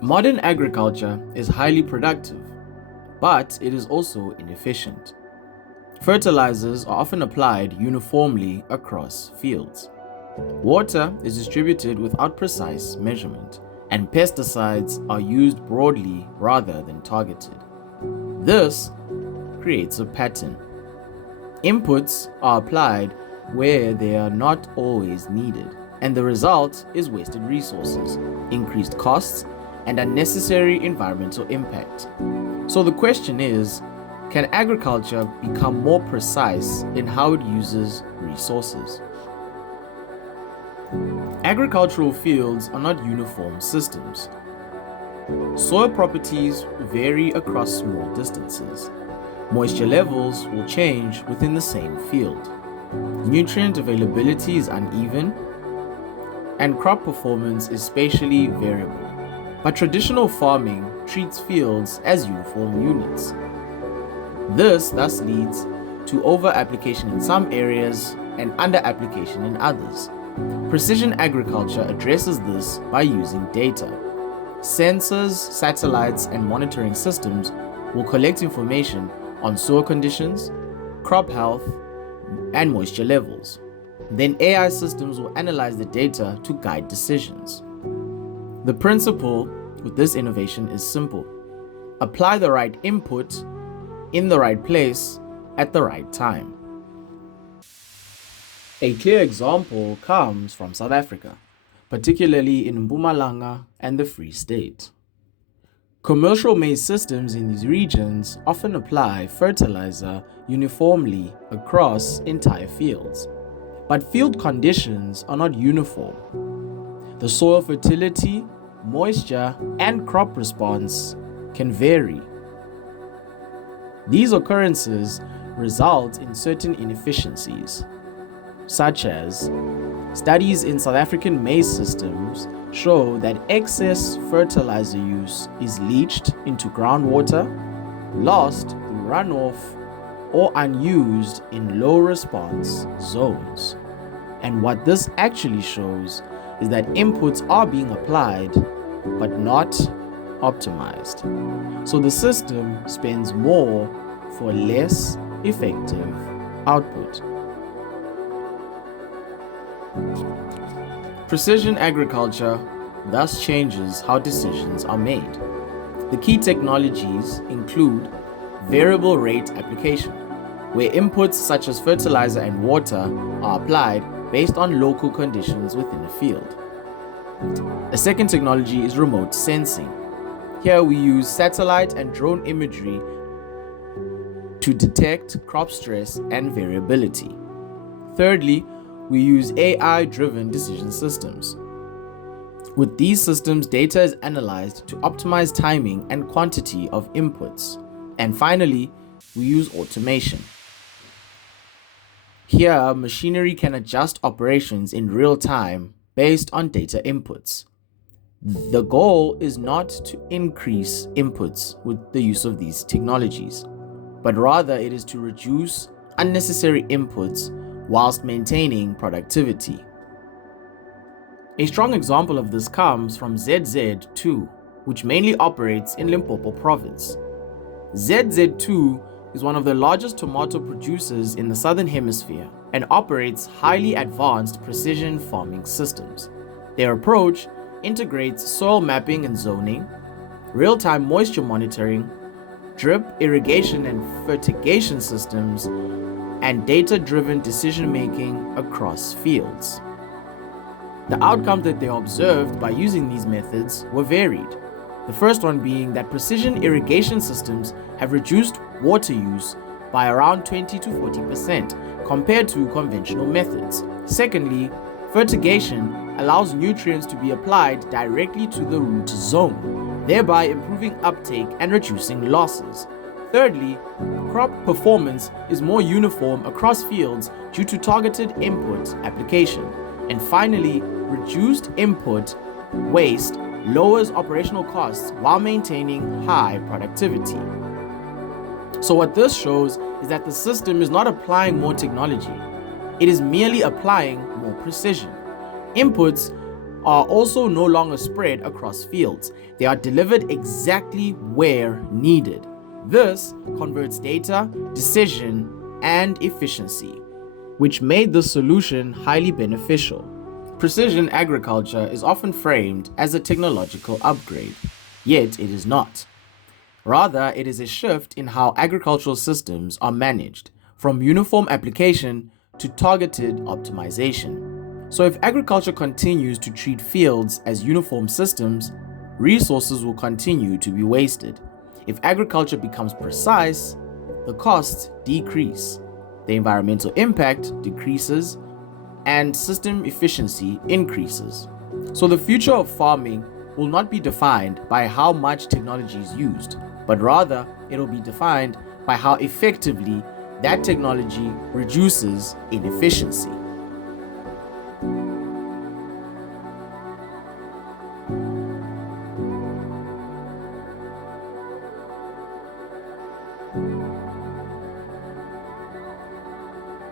Modern agriculture is highly productive, but it is also inefficient. Fertilizers are often applied uniformly across fields. Water is distributed without precise measurement, and pesticides are used broadly rather than targeted. This creates a pattern. Inputs are applied where they are not always needed, and the result is wasted resources, increased costs, and unnecessary environmental impact. So the question is, can agriculture become more precise in how it uses resources? Agricultural fields are not uniform systems. Soil properties vary across small distances. Moisture levels will change within the same field. Nutrient availability is uneven, and crop performance is spatially variable. But traditional farming treats fields as uniform units. This thus leads to over-application in some areas and under-application in others. Precision agriculture addresses this by using data. Sensors, satellites, and monitoring systems will collect information on soil conditions, crop health, and moisture levels. Then AI systems will analyze the data to guide decisions. The principle with this innovation is simple. Apply the right input in the right place at the right time. A clear example comes from South Africa, particularly in Mpumalanga and the Free State. Commercial maize systems in these regions often apply fertilizer uniformly across entire fields. But field conditions are not uniform. The soil fertility, moisture, and crop response can vary. These occurrences result in certain inefficiencies, such as studies in South African maize systems show that excess fertilizer use is leached into groundwater, lost through runoff, or unused in low response zones. And what this actually shows is that inputs are being applied but not optimized. So the system spends more for less effective output. Precision agriculture thus changes how decisions are made. The key technologies include variable rate application, where inputs such as fertilizer and water are applied based on local conditions within a field. A second technology is remote sensing. Here we use satellite and drone imagery to detect crop stress and variability. Thirdly, we use AI-driven decision systems. With these systems, data is analyzed to optimize timing and quantity of inputs. And finally, we use automation. Here, machinery can adjust operations in real time based on data inputs. The goal is not to increase inputs with the use of these technologies, but rather it is to reduce unnecessary inputs whilst maintaining productivity. A strong example of this comes from ZZ2, which mainly operates in Limpopo province. ZZ2 is one of the largest tomato producers in the southern hemisphere and operates highly advanced precision farming systems. Their approach integrates soil mapping and zoning, real-time moisture monitoring, drip irrigation and fertigation systems, and data-driven decision-making across fields. The outcomes that they observed by using these methods were varied. The first one being that precision irrigation systems have reduced water use by around 20 to 40% compared to conventional methods. Secondly, fertigation allows nutrients to be applied directly to the root zone, thereby improving uptake and reducing losses. Thirdly, crop performance is more uniform across fields due to targeted input application. And finally, reduced input waste lowers operational costs while maintaining high productivity. So what this shows is that the system is not applying more technology. It is merely applying more precision. Inputs are also no longer spread across fields. They are delivered exactly where needed. This converts data, decision, and efficiency, which made the solution highly beneficial. Precision agriculture is often framed as a technological upgrade, yet it is not. Rather, it is a shift in how agricultural systems are managed, from uniform application to targeted optimization. So if agriculture continues to treat fields as uniform systems, resources will continue to be wasted. If agriculture becomes precise, the costs decrease, the environmental impact decreases, and system efficiency increases. So the future of farming will not be defined by how much technology is used, but rather it will be defined by how effectively that technology reduces inefficiency.